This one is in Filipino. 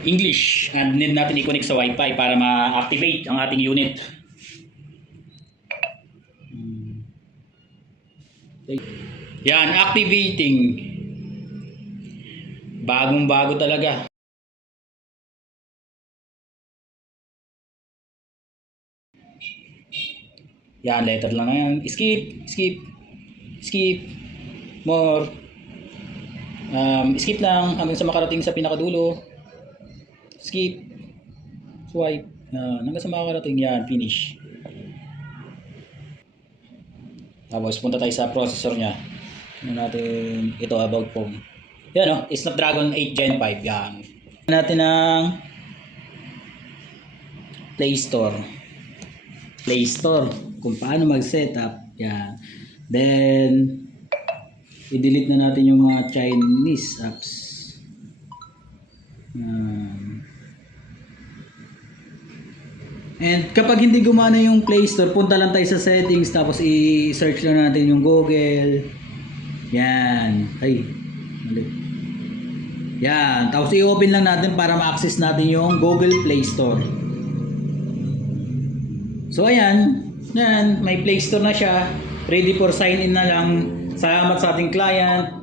English, and need natin i-connect sa Wi-Fi para ma-activate ang ating unit. Yan, activating. Bagong-bago talaga. Yan, letter lang na yan. Skip, skip, skip, more. Skip lang hanggang sa makarating sa pinakadulo. Skip, swipe. Yan, hanggang sa makarating yan, finish. Tapos punta tayo sa processor niya. Ano natin ito, about phone. Yan o, Snapdragon 8 Gen 5. Yan. Natin ang Play Store. Play Store. Kung paano mag-setup. Yan. Then, i-delete na natin yung mga Chinese apps. And kapag hindi gumana yung Play Store, punta lang tayo sa settings, tapos i-search lang natin yung Google. Yan. Ay, mali. Yan. Tapos i-open lang natin para ma-access natin yung Google Play Store. So ayan. Yan. May Play Store na siya. Ready for sign in na lang. Salamat sa ating client.